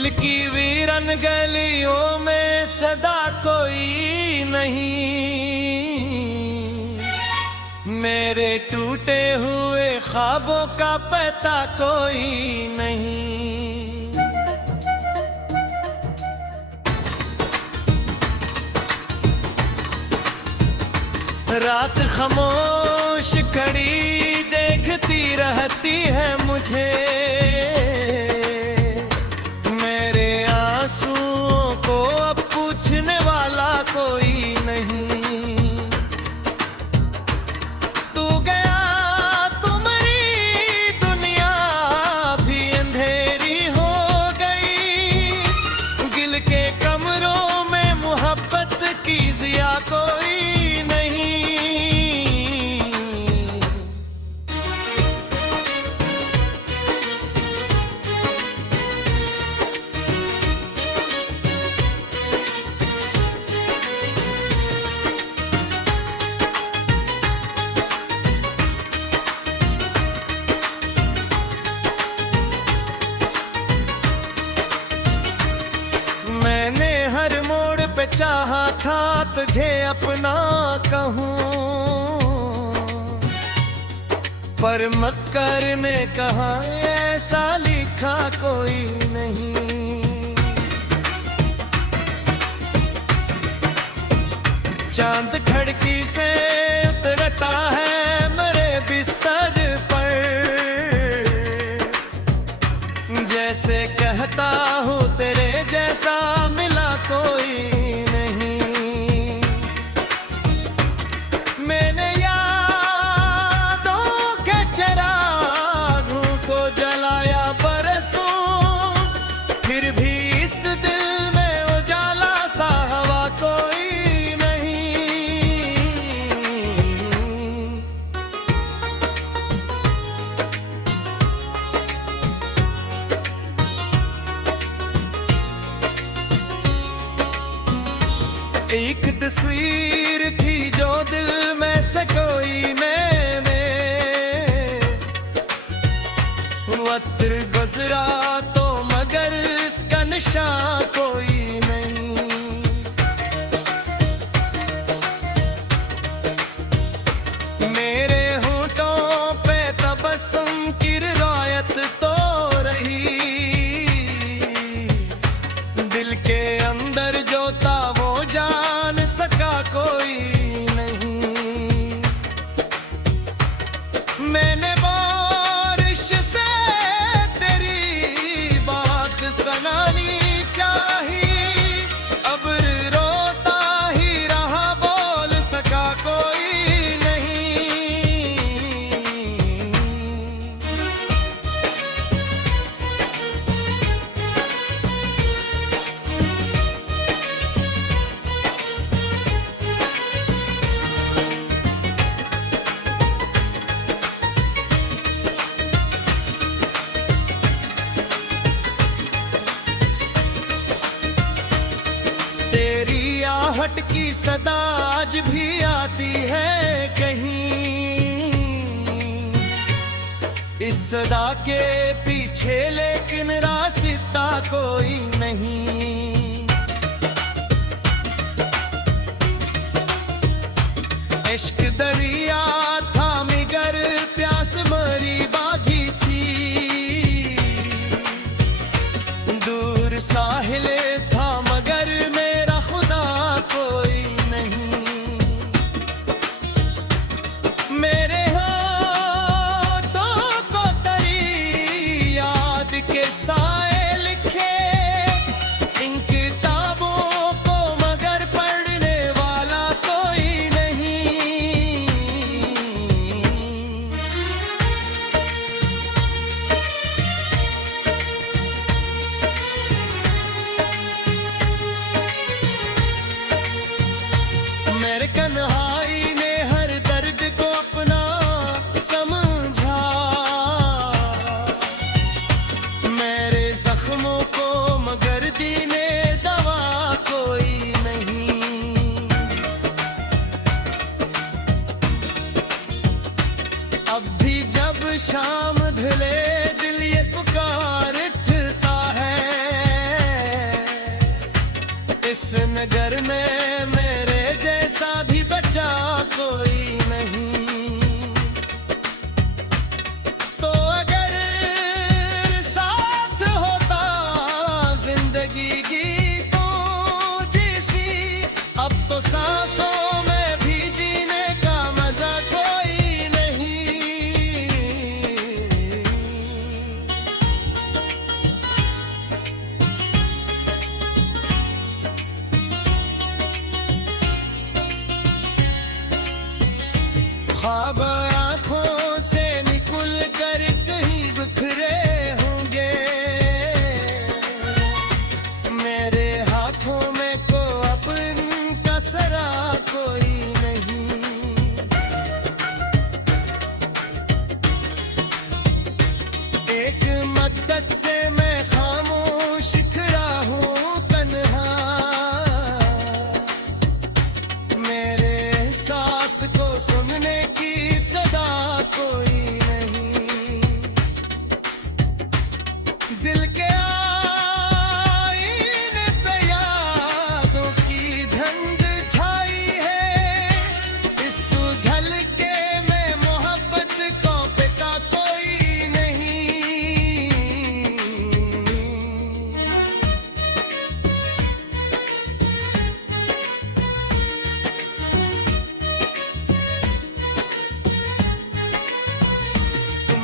दिल की वीरन गलियों में सदा कोई नहीं, मेरे टूटे हुए ख्वाबों का पता कोई नहीं। रात खामोश खड़ी देखती रहती है मुझे, मेरे आंसुओं को अब पूछने वाला कोई नहीं। तू गया तू मरी दुनिया भी अंधेरी हो गई, गिल के कमरों में मोहब्बत की जिया कोई नहीं। मैंने हर मोड़ पे चाहा था तुझे अपना कहूँ, पर मक्कर ने कहा ऐसा लिखा कोई नहीं। चांद खिड़की से उतरता है मेरे बिस्तर पर, जैसे कहता हूँ तेरे जैसा मिला कोई नहीं। मैंने यादों के चिरागों को जलाया बरसों, फिर भी इस दिल में उजाला सा हवा कोई नहीं। एक तस्वीर थी जो दिल में से कोई मैंने, वक्त गुजरा तो मगर इसका निशान कोई नहीं। मेरे होठों पे तबस्सुम की रिवायत तो रही, दिल के अंदर जो था वो जान सका कोई नहीं। मैंने बारिश से तेरी बात सुनानी चाही, अब रोता ही रहा बोल सका कोई नहीं। तेरी आहट की सदा आज भी आती है कहीं, इस सदा के पीछे लेकिन रास्ता कोई नहीं। इश्क दरिया था मगर प्यास मरी बाधी थी, दूर साहिल था मगर मेरा खुदा कोई नहीं। मेरे होठों को तेरी याद के साए लिखे, इन किताबों को मगर पढ़ने वाला कोई नहीं। दिल के आईने पे यादों की धुंध छाई है। इस उधल के में मोहब्बत को पिता कोई नहीं।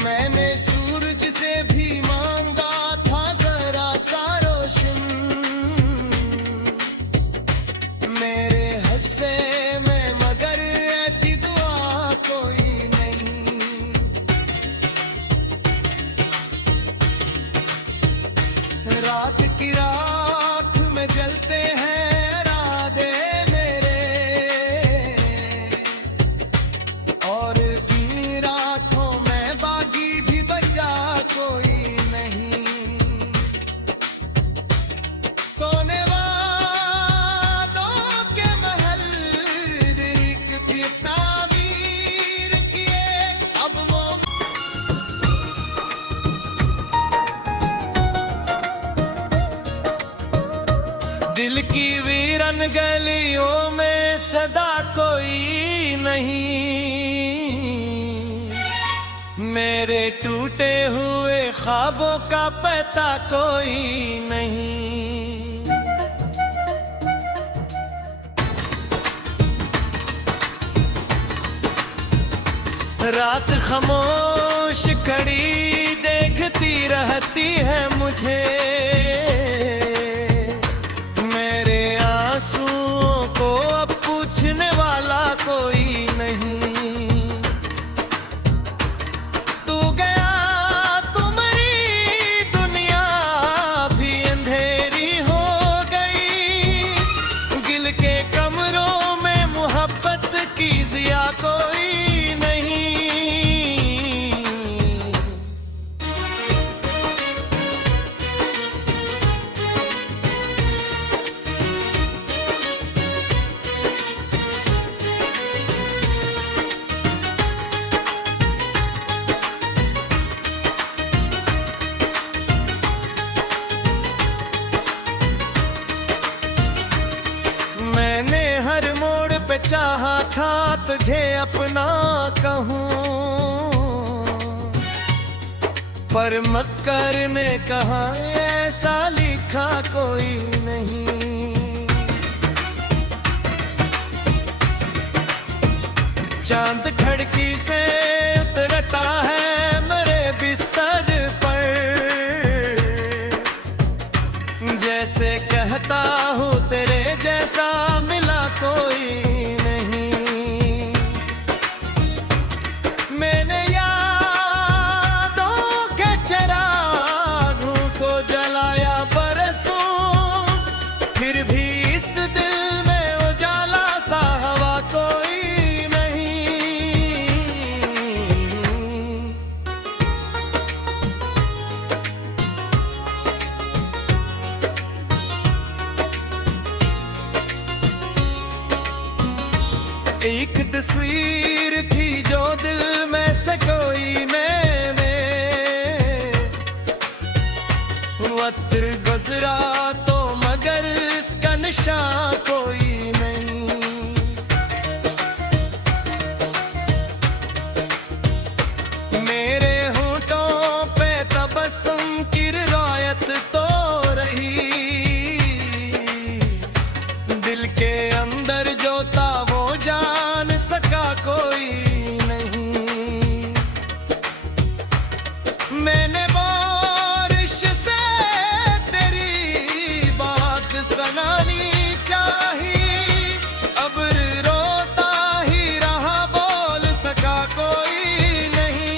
मैंने सूरज से भी मांगा था जरा सा रोशन, मेरे हिस्से में मगर ऐसी दुआ कोई नहीं। रात की राख में जलते हैं इरादे मेरे, और की रातों में बागी भी बचा कोई नहीं। कोने वालों के महल एक की तामीर किए, अब वो दिल की वीरन गलियों में सदा कोई नहीं। मेरे टूटे हुए ख्वाबों का पता कोई नहीं। रात खामोश खड़ी देखती रहती है मुझे, मेरे आंसुओं को अब पूछने वाला कोई नहीं। तू गया तुम्हारी दुनिया भी अंधेरी हो गई, गिल के कमरों में मोहब्बत की जिया कोई नहीं। मैंने हर मोड़ पे चाहा था तुझे अपना कहूँ, पर मक्कर ने कहा ऐसा लिखा कोई नहीं। चांद खिड़की से उतरता है मेरे बिस्तर पर, जैसे कहता हूँ तेरे जैसा मिला कोई नहीं। मैंने यादों के चिरागों को जलाया बरसों, फिर भी इस दिल में उजाला सा हवा कोई नहीं। एक तस्वीर थी जो दिल में से कोई मैंने, वक्त गुजरा तो मगर इसका निशान कोई नहीं। मेरे होठों पे तबस्सुम की रिवायत तो रही, दिल के अंदर जो था वो जान सका कोई नहीं। मैंने बारिश से तेरी बात सुनानी चाही, अब रोता ही रहा बोल सका कोई नहीं।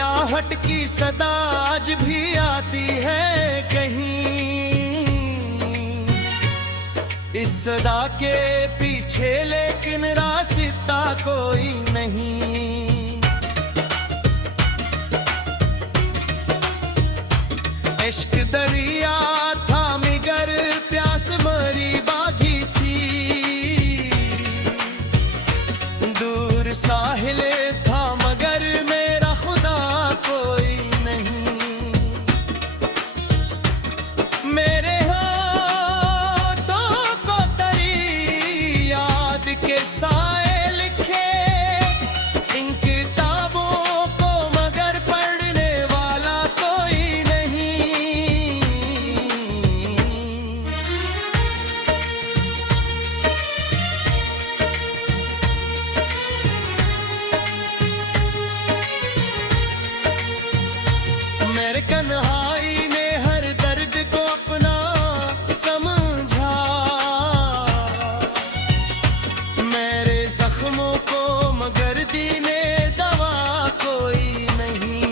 आहट की सदा आज भी आती है कहीं, इस सदा के पीछे लेकिन रास्ता कोई नहीं। इश्क दरिया था मगर प्यास मरी बागी थी, दूर साहिल था मगर मेरा खुदा कोई नहीं। मेरे हाथों को तेरी याद के साए लिखे इन किताबों को मगर पढ़ने वाला कोई नहीं। मेरे कन्हाई ने हर दर्द को अपना समझा, मेरे जख्मों को मगर दीने दवा कोई नहीं।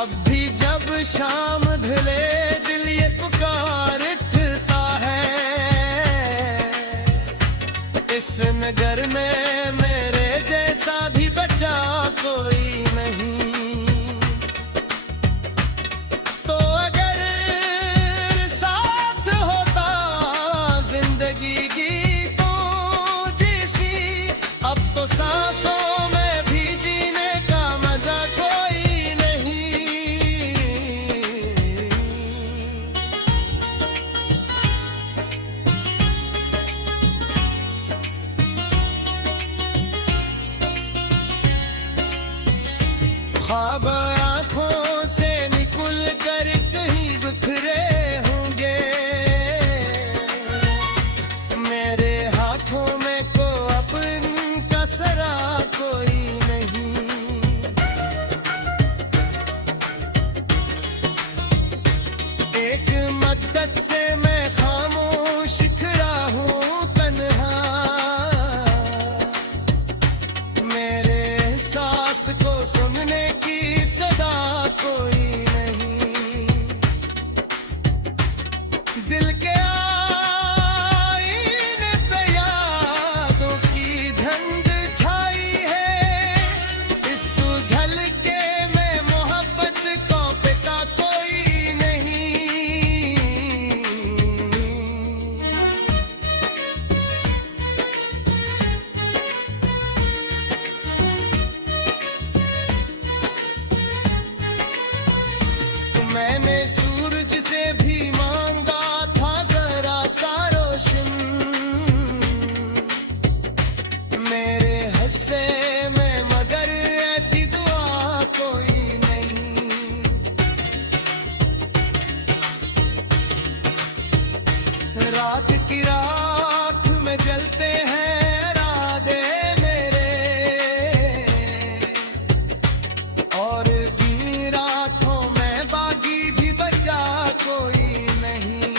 अब भी जब शाम ढले दिल ये पुकार उठता है, इस नगर में मेरे जैसा भी बचा कोई नहीं। तो अगर साथ होता जिंदगी की तो जैसी, अब तो सांसों में भी जीने का मजा कोई नहीं। ख्वाब आँखों से निकल कर कहीं बिखरे होंगे, मेरे हाथों में को अपन का सरा कोई नहीं। एक मद्दत से मैं खामोश खड़ा हूँ तन्हा, मेरे एहसास को सुनने की सदा कोई नहीं। दिल के आईने पे यादों की धुंध छाई है, इस उधल के में मोहब्बत को पिता कोई नहीं। मैंने सूरज से भी मांगा था जरा सा रोशन, मेरे हिस्से में मगर ऐसी दुआ कोई नहीं। रात की राख में जलते हैं इरादे मेरे, और दी रातों में बागी भी बचा कोई नहीं।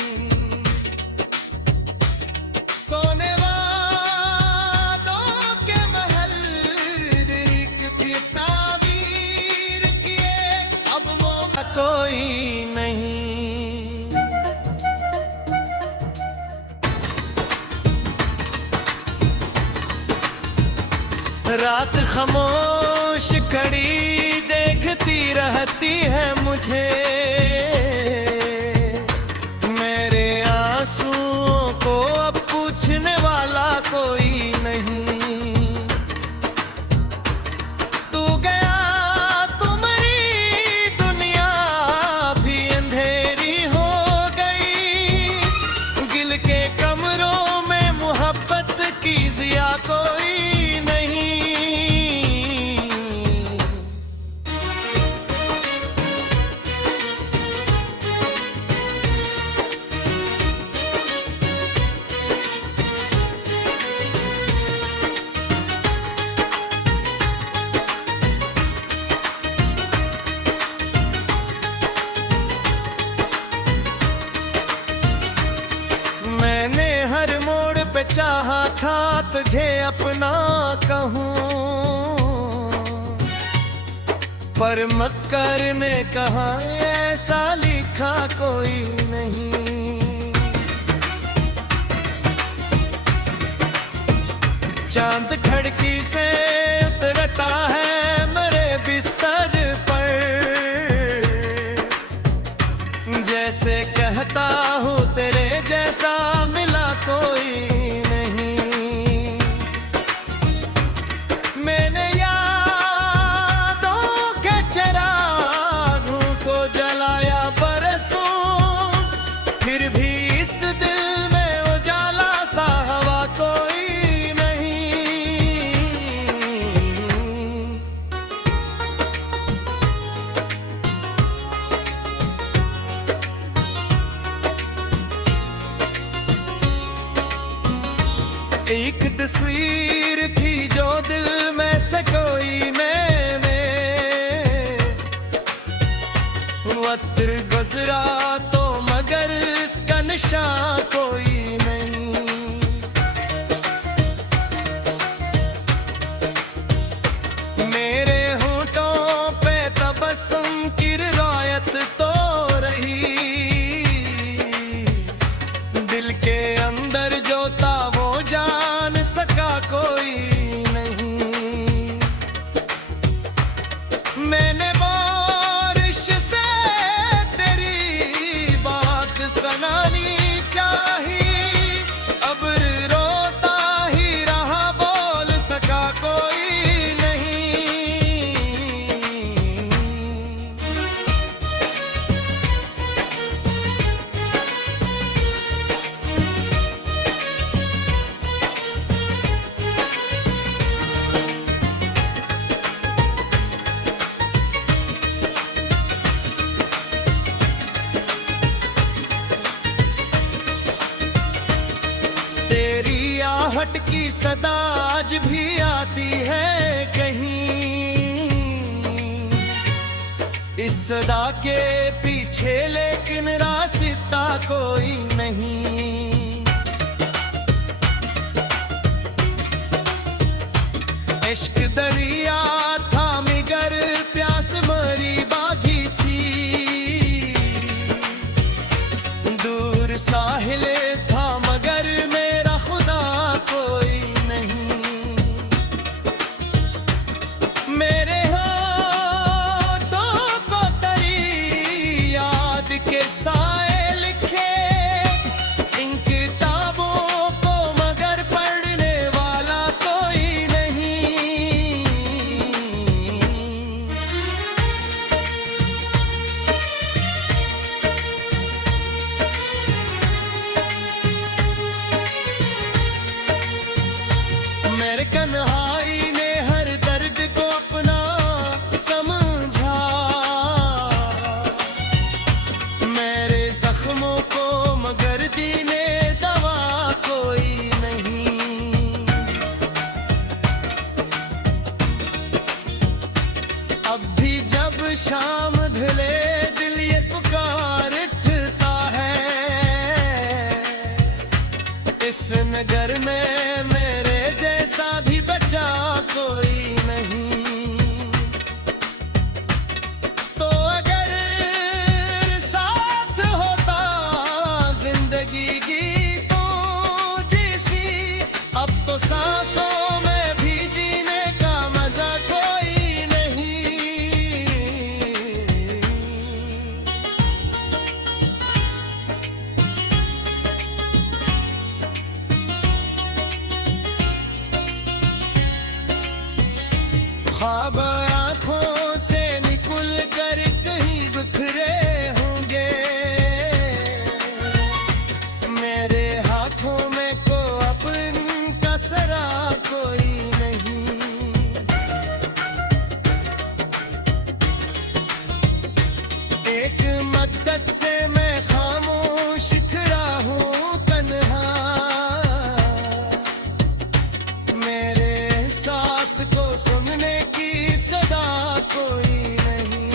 सोने वालों के महल एक भी तामीर किए, अब वो कोई नहीं। रात खामोश खड़ी देखती रहती है मुझे, मेरे आंसुओं को अब पूछने वाला कोई नहीं। तू गया तो मेरी दुनिया भी अंधेरी हो गई, गिल के कमरों में मोहब्बत की जिया कोई नहीं। चाहा था तुझे अपना कहूँ, पर मक्कर ने कहा ऐसा लिखा जैसे कहता हूँ तेरे जैसा मिला कोई नहीं। मैंने यादों के चिरागों को जलाया बरसों, फिर भी इस दिल में उजाला सा हवा कोई नहीं। एक तस्वीर थी जो दिल में से कोई मैंने, वक्त गुजरा तो मगर इसका निशान कोई नहीं। मेरे होठों पे तबस्सुम की रिवायत तो रही, दिल के अंदर जो था वो जान सका कोई नहीं। मैंने बारिश से तेरी बात सुनानी चाही, अब रोता ही रहा बोल सका कोई नहीं। तेरी आहट की सदा आज भी आती है कहीं, इस सदा के पीछे लेकिन रास्ता कोई नहीं। इश्क दरिया था मगर प्यास मरी बागी थी, दूर साहिल था मगर मेरा खुदा कोई नहीं। मेरे होठों को तेरी याद के साए लिखे, इन किताबों को मगर पढ़ने वाला कोई नहीं। मेरे कन्हाई ने हर दर्द को अपना समझा, मेरे जख्मों को मगर दीने दवा कोई नहीं। अब भी जब शाम ढले दिल ये पुकार उठता है, इस नगर में मेरे जैसा भी बचा कोई नहीं। तो अगर साथ होता जिंदगी गीतों जैसी, अब तो सांसों में भी जीने का मजा कोई नहीं। ख्वाब आँखों से निकल कर कहीं बिखरे होंगे, मेरे हाथों में को अपन का सरा कोई नहीं। एक मद्दत से मैं खामोश खड़ा हूँ तन्हा, मेरे एहसास को सुनने की सदा कोई नहीं।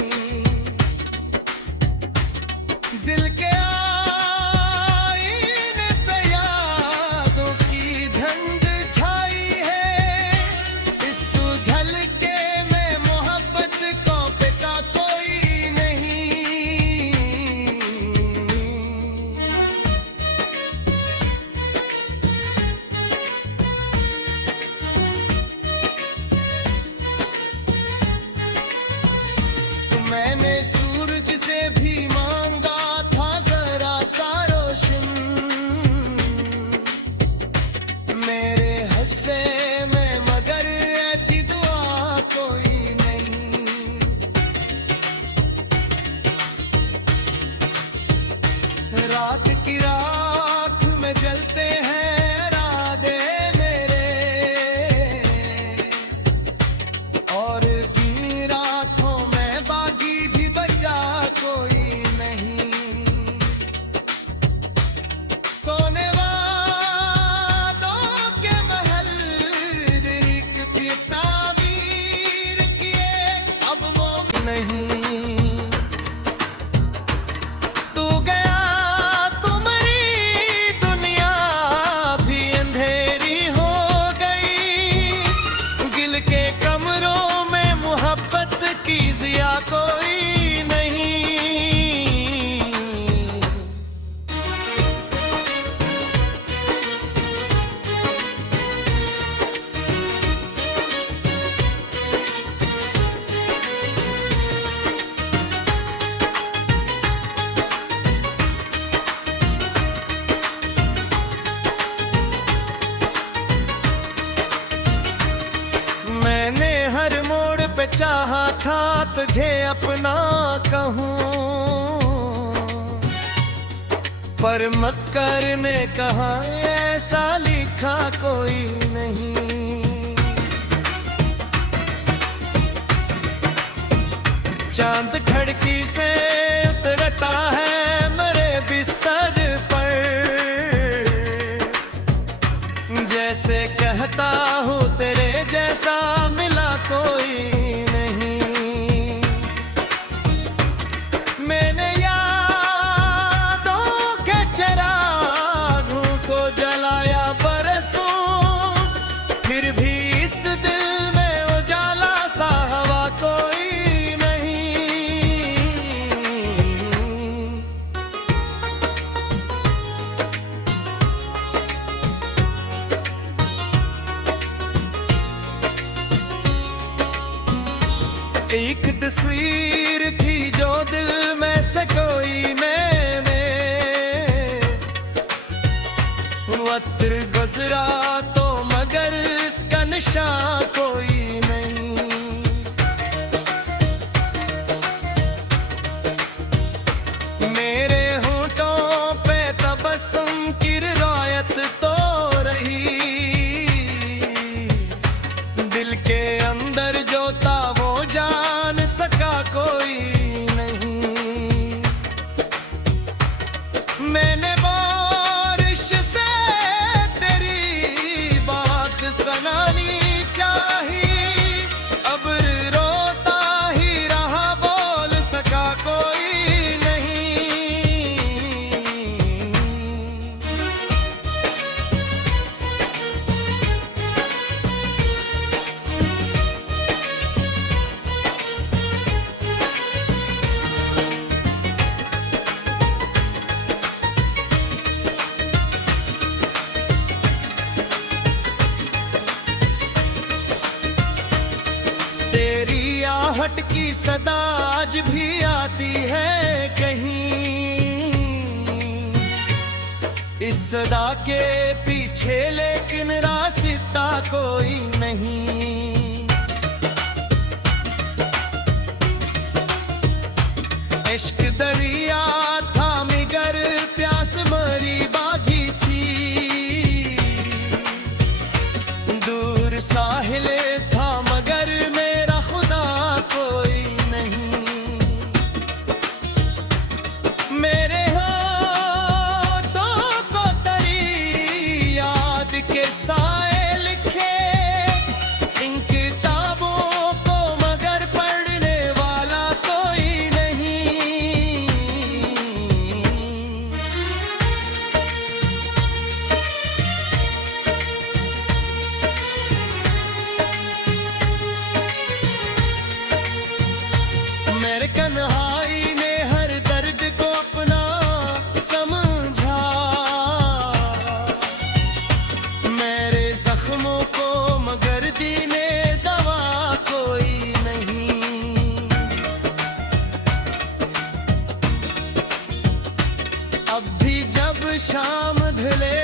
दिल के आईने पे यादों की धुंध छाई है, इस उधल के में मोहब्बत को पिता कोई नहीं। मैंने सूरज से भी मांगा था रात की राख में जलते हैं इरादे मेरे, और भी रातों में बागी भी बचा कोई नहीं। सोने वालों के महल एक की ताबीर किए अब वो नहीं। कोई नहीं। मैंने हर मोड़ पे चाहा था तुझे अपना कहूँ, पर मक्कर ने कहा ऐसा लिखा कोई नहीं। चांद खिड़की से उतरता है मेरे बिस्तर पर, जैसे कहता हूँ तेरे जैसा मिला कोई नहीं। मैंने यादों के चिरागों को जलाया बरसों, फिर भी इस दिल में उजाला सा हवा कोई नहीं। एक तस्वीर थी जो दिल में से कोई मैंने, वक्त गुजरा तो मगर इसका निशान कोई नहीं। मेरे होठों पे तबस्सुम की रिवायत तो रही, दिल के अंदर जो था वो जान सका कोई नहीं। मैंने बारिश से तेरी बात सुनानी चाही, अब रोता ही रहा बोल सका कोई नहीं। तेरी आहट की सदा आज भी आती है कहीं, इस सदा के पीछे लेकिन रास्ता कोई नहीं। इश्क दरिया था मगर प्यास मरी बाधी थी, दूर साहिल था मगर मेरा खुदा कोई नहीं। मेरे होठों को तेरी याद के साए लिखे, इन किताबों को मगर पढ़ने वाला कोई नहीं। मेरे कन्हाई ने हर दर्द को अपना समझा, मेरे जख्मों को मगर दीने दवा कोई नहीं। अब भी जब शाम ढले